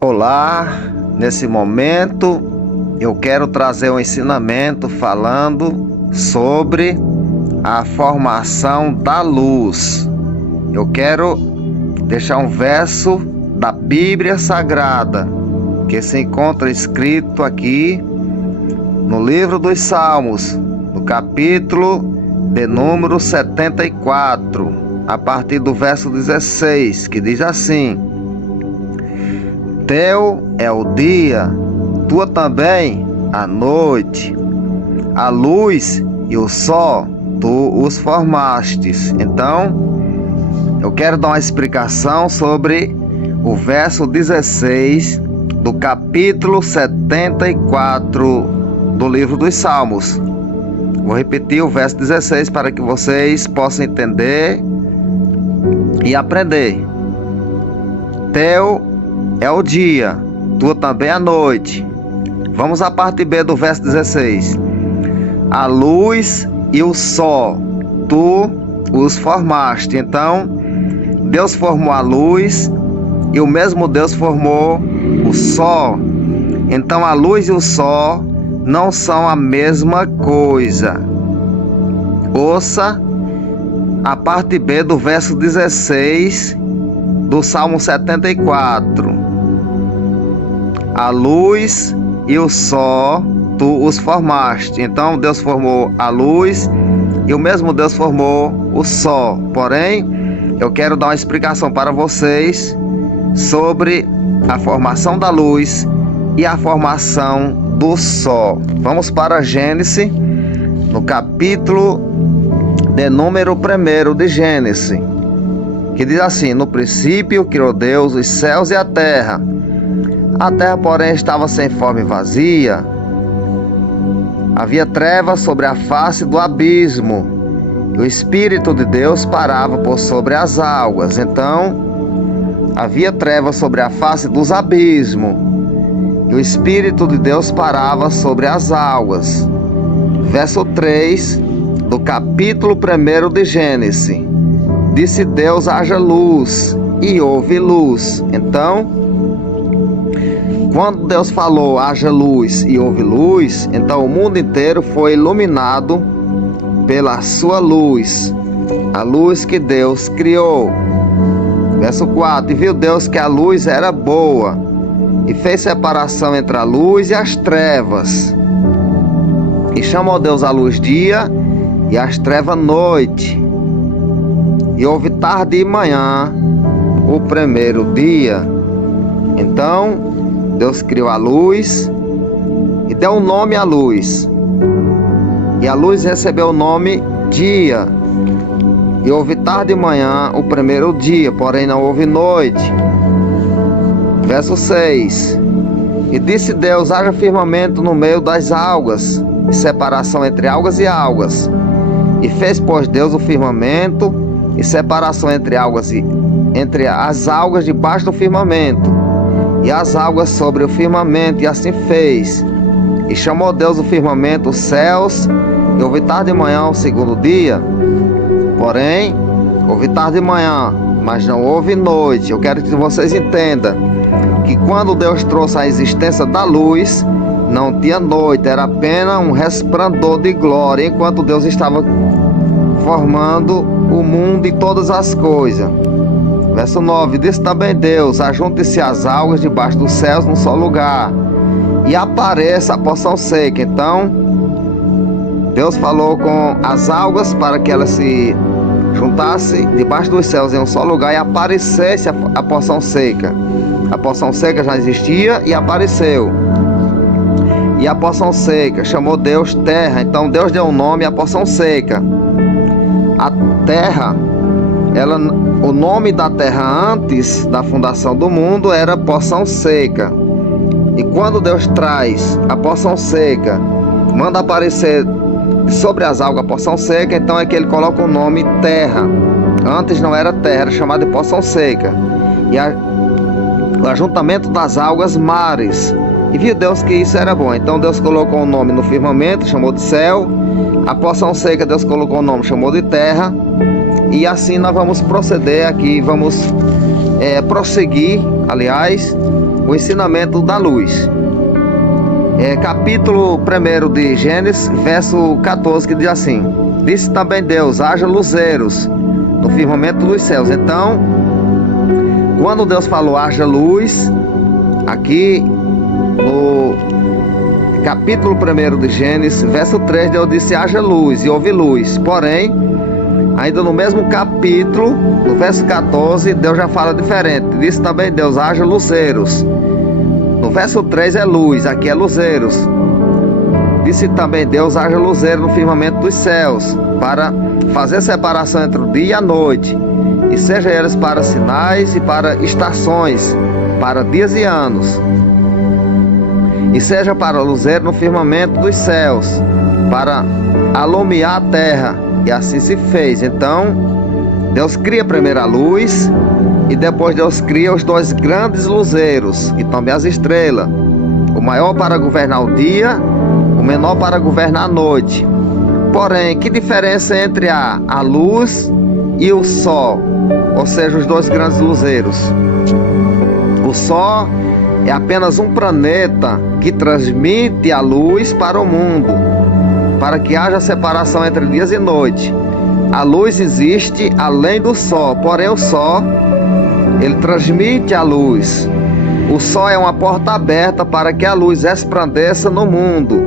Olá, nesse momento eu quero trazer um ensinamento falando sobre a formação da luz. Eu quero deixar um verso da Bíblia Sagrada que se encontra escrito aqui no livro dos Salmos, no capítulo de número 74, a partir do verso 16, que diz assim: Teu é o dia, tua também a noite, a luz e o sol, tu os formastes. Então, eu quero dar uma explicação sobre o verso 16 do capítulo 74 do livro dos Salmos. Vou repetir o verso 16 para que vocês possam entender e aprender. Teu é o dia, tua também a noite. Vamos à parte B do verso 16. A luz e o sol, tu os formaste. Então, Deus formou a luz e o mesmo Deus formou o sol. Então, a luz e o sol não são a mesma coisa. Ouça a parte B do verso 16 do Salmo 74. A luz e o sol, tu os formaste. Então Deus formou a luz e o mesmo Deus formou o sol. Porém, eu quero dar uma explicação para vocês sobre a formação da luz e a formação do sol. Vamos para Gênesis, no capítulo de número 1 de Gênesis, que diz assim: No princípio criou Deus os céus e a terra. A terra, porém, estava sem forma e vazia. Havia trevas sobre a face do abismo, e o Espírito de Deus parava por sobre as águas. Então, havia trevas sobre a face dos abismos, e o Espírito de Deus parava sobre as águas. Verso 3 do capítulo 1 de Gênesis. Disse Deus: haja luz, e houve luz. Então, quando Deus falou haja luz e houve luz, então o mundo inteiro foi iluminado pela sua luz, a luz que Deus criou. Verso 4: E viu Deus que a luz era boa, e fez separação entre a luz e as trevas. E chamou Deus a luz dia, e as trevas noite. E houve tarde e manhã, o primeiro dia. Então Deus criou a luz e deu um nome à luz. E a luz recebeu o nome dia. E houve tarde e manhã, o primeiro dia, porém não houve noite. Verso 6. E disse Deus: haja firmamento no meio das águas, e separação entre águas e águas. E fez, pois, Deus o firmamento, e separação entre águas e entre as águas debaixo do firmamento, e as águas sobre o firmamento, e assim fez. E chamou Deus o firmamento os céus, e houve tarde e manhã o segundo dia. Porém, houve tarde e manhã, mas não houve noite. Eu quero que vocês entendam que quando Deus trouxe a existência da luz, não tinha noite, era apenas um resplendor de glória, enquanto Deus estava formando o mundo e todas as coisas. Verso 9: Disse também Deus: ajunte-se as águas debaixo dos céus num só lugar, e apareça a porção seca. Então, Deus falou com as águas para que elas se juntassem debaixo dos céus em um só lugar e aparecesse a porção seca. A porção seca já existia e apareceu. E a porção seca chamou Deus terra. Então Deus deu um nome à porção seca. A terra, o nome da terra antes da fundação do mundo era porção seca. E quando Deus traz a porção seca, manda aparecer sobre as águas a porção seca, então é que ele coloca o nome terra. Antes não era terra, era chamada de porção seca. E o ajuntamento das águas, mares. E viu Deus que isso era bom. Então Deus colocou o nome no firmamento, chamou de céu. A porção seca Deus colocou o nome, chamou de terra. E assim nós vamos proceder aqui, vamos prosseguir, aliás, o ensinamento da luz. Capítulo 1 de Gênesis, verso 14, que diz assim: disse também Deus, haja luzeiros no firmamento dos céus. Então, quando Deus falou haja luz, aqui no capítulo 1 de Gênesis, verso 3, Deus disse haja luz e houve luz. Porém, ainda no mesmo capítulo, no verso 14, Deus já fala diferente. Disse também Deus, haja luzeiros. No verso 3 é luz, aqui é luzeiros. Disse também Deus, haja luzeiro no firmamento dos céus, para fazer separação entre o dia e a noite, e seja eles para sinais e para estações, para dias e anos. E seja para luzeiro no firmamento dos céus, para alumiar a terra. E assim se fez. Então, Deus cria primeiro a luz, e depois Deus cria os dois grandes luzeiros, e também as estrelas. O maior para governar o dia, o menor para governar a noite. Porém, que diferença entre a luz e o sol? Ou seja, os dois grandes luzeiros. O sol é apenas um planeta que transmite a luz para o mundo, para que haja separação entre dias e noite. A luz existe além do sol, porém o sol, ele transmite a luz. O sol é uma porta aberta para que a luz resplandeça no mundo,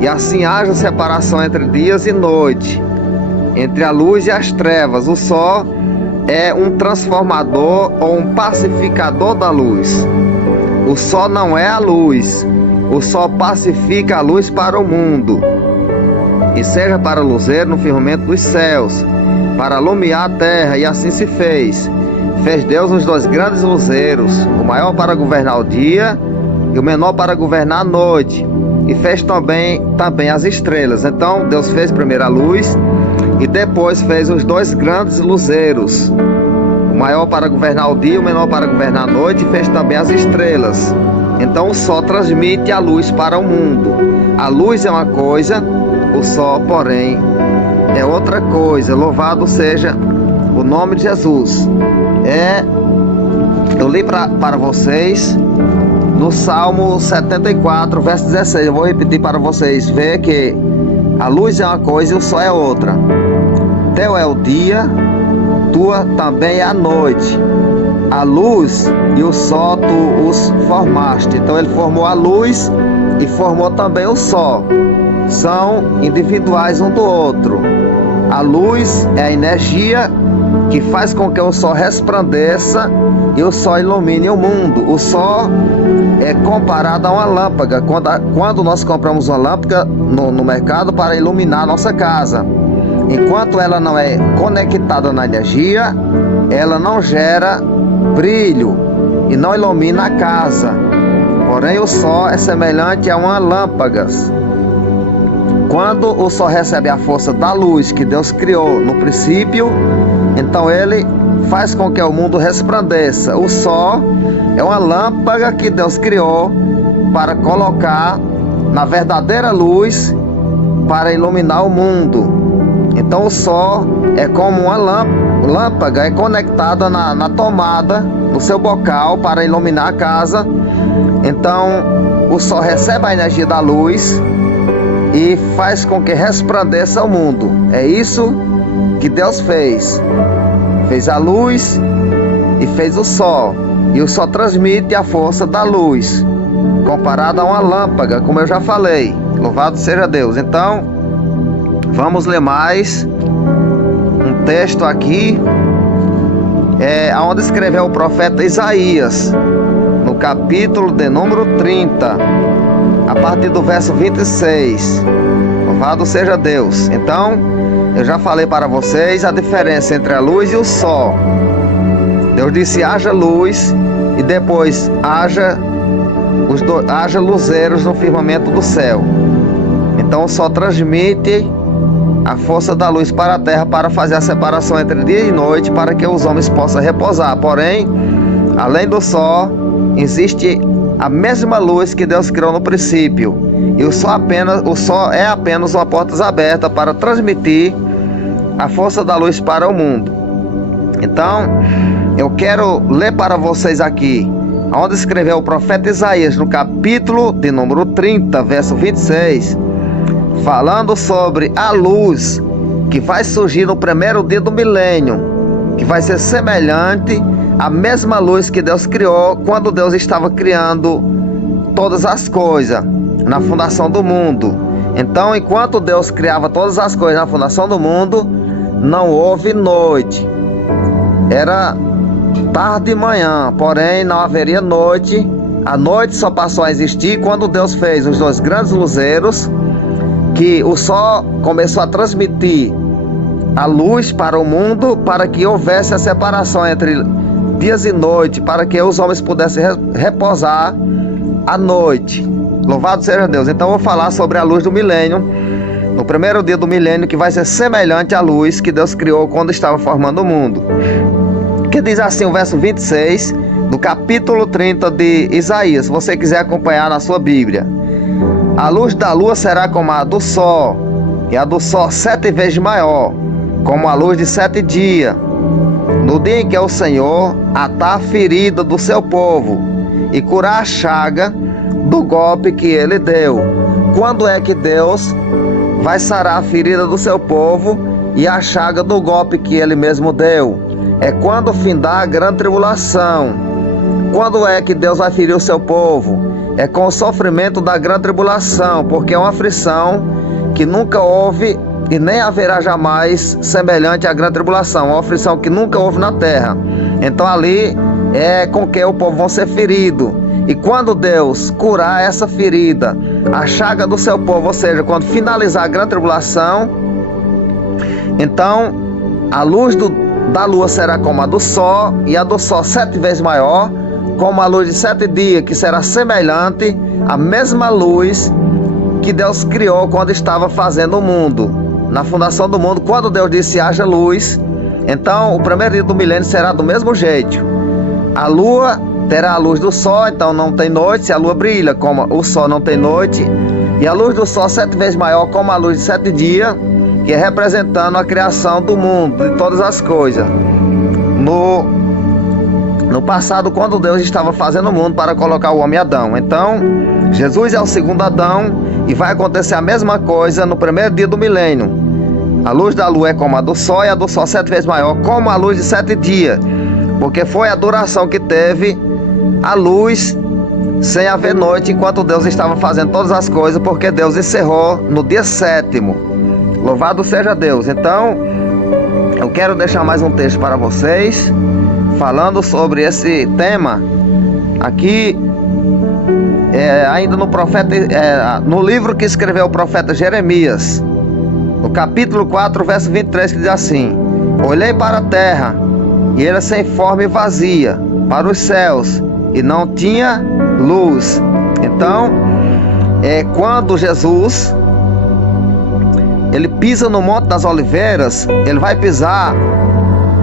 e assim haja separação entre dias e noite, entre a luz e as trevas. O sol é um transformador ou um pacificador da luz. O sol não é a luz, o sol pacifica a luz para o mundo. E seja para luzeiro no firmamento dos céus, para alumiar a terra, e assim se fez. Fez Deus os dois grandes luzeiros, o maior para governar o dia e o menor para governar a noite. E fez também as estrelas. Então Deus fez primeiro a luz e depois fez os dois grandes luzeiros, o maior para governar o dia, o menor para governar a noite, e fez também as estrelas. Então o sol transmite a luz para o mundo. A luz é uma coisa, o sol, porém, é outra coisa. Louvado seja o nome de Jesus. Eu li para vocês no Salmo 74, verso 16. Eu vou repetir para vocês ver que a luz é uma coisa e o sol é outra. Teu é o dia, tua também é a noite. A luz e o sol tu os formaste. Então ele formou a luz e formou também o sol. São individuais um do outro. A luz é a energia que faz com que o sol resplandeça e o sol ilumine o mundo. O sol é comparado a uma lâmpada. Quando nós compramos uma lâmpada no mercado para iluminar a nossa casa, enquanto ela não é conectada na energia, ela não gera brilho e não ilumina a casa. Porém, o sol é semelhante a uma lâmpada. Quando o sol recebe a força da luz que Deus criou no princípio, então ele faz com que o mundo resplandeça. O sol é uma lâmpada que Deus criou para colocar na verdadeira luz para iluminar o mundo. Então o sol é como uma lâmpada, é conectada na tomada, no seu bocal para iluminar a casa. Então o sol recebe a energia da luz e faz com que resplandeça o mundo. É isso que Deus fez. Fez a luz e fez o sol. E o sol transmite a força da luz, comparado a uma lâmpada, como eu já falei. Louvado seja Deus. Então, vamos ler mais um texto aqui, onde escreveu o profeta Isaías, no capítulo de número 30, a partir do verso 26. Louvado seja Deus. Então, eu já falei para vocês a diferença entre a luz e o sol. Deus disse haja luz e depois haja luzeiros no firmamento do céu. Então o sol transmite a força da luz para a terra para fazer a separação entre dia e noite, para que os homens possam repousar. Porém, além do sol, existe a mesma luz que Deus criou no princípio. E o sol é apenas uma porta aberta para transmitir a força da luz para o mundo. Então, eu quero ler para vocês aqui onde escreveu o profeta Isaías, no capítulo de número 30, verso 26, falando sobre a luz que vai surgir no primeiro dia do milênio, que vai ser semelhante à mesma luz que Deus criou quando Deus estava criando todas as coisas na fundação do mundo. Então, enquanto Deus criava todas as coisas na fundação do mundo, não houve noite. Era tarde e manhã, porém não haveria noite. A noite só passou a existir quando Deus fez os dois grandes luzeiros, que o sol começou a transmitir a luz para o mundo, para que houvesse a separação entre dias e noite, para que os homens pudessem repousar à noite. Louvado seja Deus. Então eu vou falar sobre a luz do milênio, no primeiro dia do milênio, que vai ser semelhante à luz que Deus criou quando estava formando o mundo. Que diz assim o verso 26 do capítulo 30 de Isaías, se você quiser acompanhar na sua Bíblia. A luz da lua será como a do sol, e a do sol 7 vezes maior, como a luz de 7 dias, no dia em que o Senhor atar a ferida do seu povo e curar a chaga do golpe que ele deu. Quando é que Deus vai sarar a ferida do seu povo e a chaga do golpe que ele mesmo deu? É quando findar a grande tribulação. Quando é que Deus vai ferir o seu povo? É com o sofrimento da grande tribulação, porque é uma aflição que nunca houve e nem haverá jamais semelhante à grande tribulação, uma aflição que nunca houve na terra. Então ali é com que o povo vão ser ferido. E quando Deus curar essa ferida, a chaga do seu povo, ou seja, quando finalizar a grande tribulação, então a luz da lua será como a do sol, e a do sol 7 vezes maior, como a luz de 7 dias, que será semelhante à mesma luz que Deus criou quando estava fazendo o mundo, na fundação do mundo. Quando Deus disse haja luz, então o primeiro dia do milênio será do mesmo jeito. A lua terá a luz do sol, então não tem noite. Se a lua brilha, como o sol, não tem noite. E a luz do sol 7 vezes maior, como a luz de 7 dias, que é representando a criação do mundo, de todas as coisas. No passado, quando Deus estava fazendo o mundo para colocar o homem Adão. Então, Jesus é o segundo Adão, e vai acontecer a mesma coisa no primeiro dia do milênio. A luz da lua é como a do sol, e a do sol 7 vezes maior, como a luz de 7 dias, porque foi a duração que teve a luz sem haver noite, enquanto Deus estava fazendo todas as coisas, porque Deus encerrou no dia 7º. Louvado seja Deus. Então, eu quero deixar mais um texto para vocês, falando sobre esse tema aqui, ainda no profeta, no livro que escreveu o profeta Jeremias, no capítulo 4, verso 23, que diz assim: olhei para a terra, e era sem forma e vazia, para os céus, e não tinha luz. Então, quando Jesus ele pisa no Monte das Oliveiras, ele vai pisar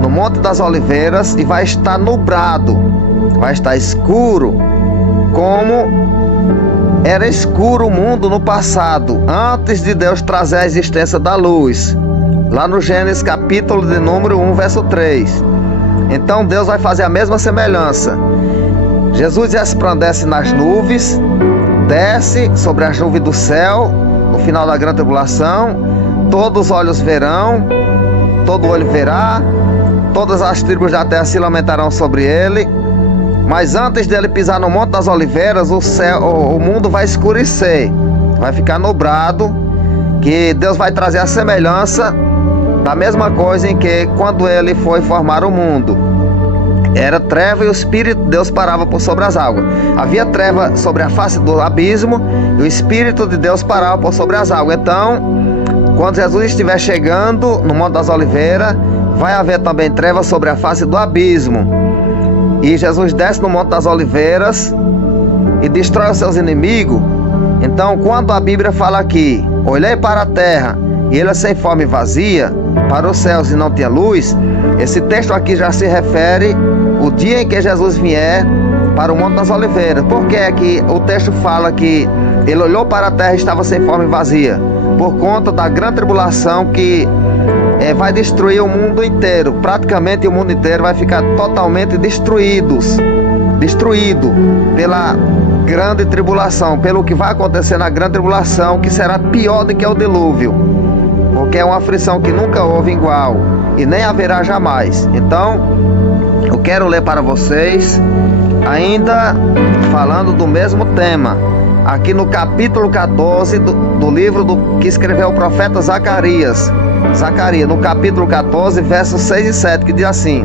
no Monte das Oliveiras e vai estar nublado, vai estar escuro, como era escuro o mundo no passado, antes de Deus trazer a existência da luz, lá no Gênesis capítulo de número 1, verso 3. Então Deus vai fazer a mesma semelhança. Jesus resplandece nas nuvens, desce sobre as nuvens do céu, no final da grande tribulação. Todos os olhos verão, todo olho verá, todas as tribos da terra se lamentarão sobre ele. Mas antes dele pisar no Monte das Oliveiras, o mundo vai escurecer, vai ficar nublado, que Deus vai trazer a semelhança da mesma coisa em que quando ele foi formar o mundo. Era treva e o Espírito de Deus parava por sobre as águas. Havia treva sobre a face do abismo e o Espírito de Deus parava por sobre as águas. Então, quando Jesus estiver chegando no Monte das Oliveiras, vai haver também treva sobre a face do abismo. E Jesus desce no Monte das Oliveiras e destrói os seus inimigos. Então, quando a Bíblia fala aqui, olhei para a terra e ele é sem forma e vazia, para os céus e não tinha luz, esse texto aqui já se refere o dia em que Jesus vier para o Monte das Oliveiras. Por que é que o texto fala que ele olhou para a terra e estava sem forma e vazia? Por conta da grande tribulação que vai destruir o mundo inteiro. Praticamente o mundo inteiro vai ficar totalmente destruídos. destruído pela grande tribulação, pelo que vai acontecer na grande tribulação, que será pior do que o dilúvio, porque é uma aflição que nunca houve igual e nem haverá jamais. Então, eu quero ler para vocês, ainda falando do mesmo tema, aqui no capítulo 14 do livro que escreveu o profeta Zacarias, no capítulo 14, versos 6 e 7, que diz assim: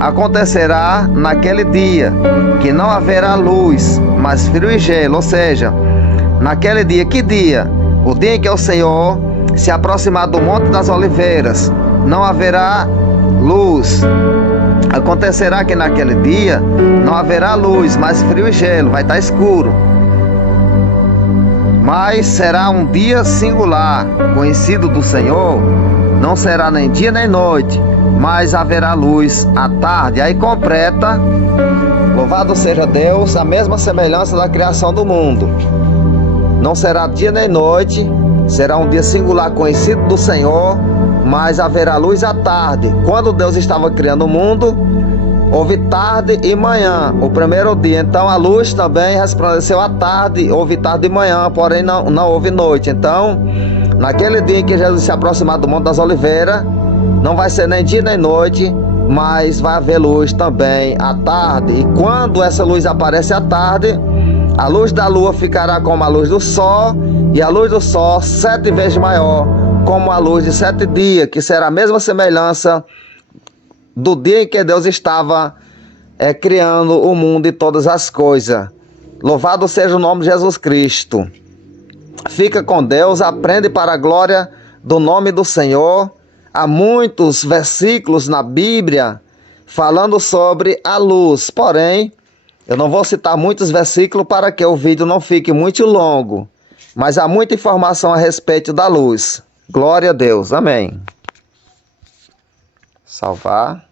acontecerá naquele dia que não haverá luz, mas frio e gelo. Ou seja, naquele dia, que dia? O dia em que o Senhor se aproximar do Monte das Oliveiras, não haverá luz. Acontecerá que naquele dia não haverá luz, mas frio e gelo, vai estar escuro. Mas será um dia singular, conhecido do Senhor, não será nem dia nem noite, mas haverá luz à tarde. Aí completa, louvado seja Deus, a mesma semelhança da criação do mundo. Não será dia nem noite, será um dia singular, conhecido do Senhor, mas haverá luz à tarde. Quando Deus estava criando o mundo, houve tarde e manhã, o primeiro dia. Então a luz também resplandeceu à tarde, houve tarde e manhã, porém não houve noite. Então, naquele dia em que Jesus se aproximar do Monte das Oliveiras, não vai ser nem dia nem noite, mas vai haver luz também à tarde. E quando essa luz aparece à tarde, a luz da lua ficará como a luz do sol, e a luz do sol 7 vezes maior, como a luz de 7 dias, que será a mesma semelhança do dia em que Deus estava criando o mundo e todas as coisas. Louvado seja o nome de Jesus Cristo. Fica com Deus, aprende para a glória do nome do Senhor. Há muitos versículos na Bíblia falando sobre a luz, porém, eu não vou citar muitos versículos para que o vídeo não fique muito longo, mas há muita informação a respeito da luz. Glória a Deus, amém. Salvar.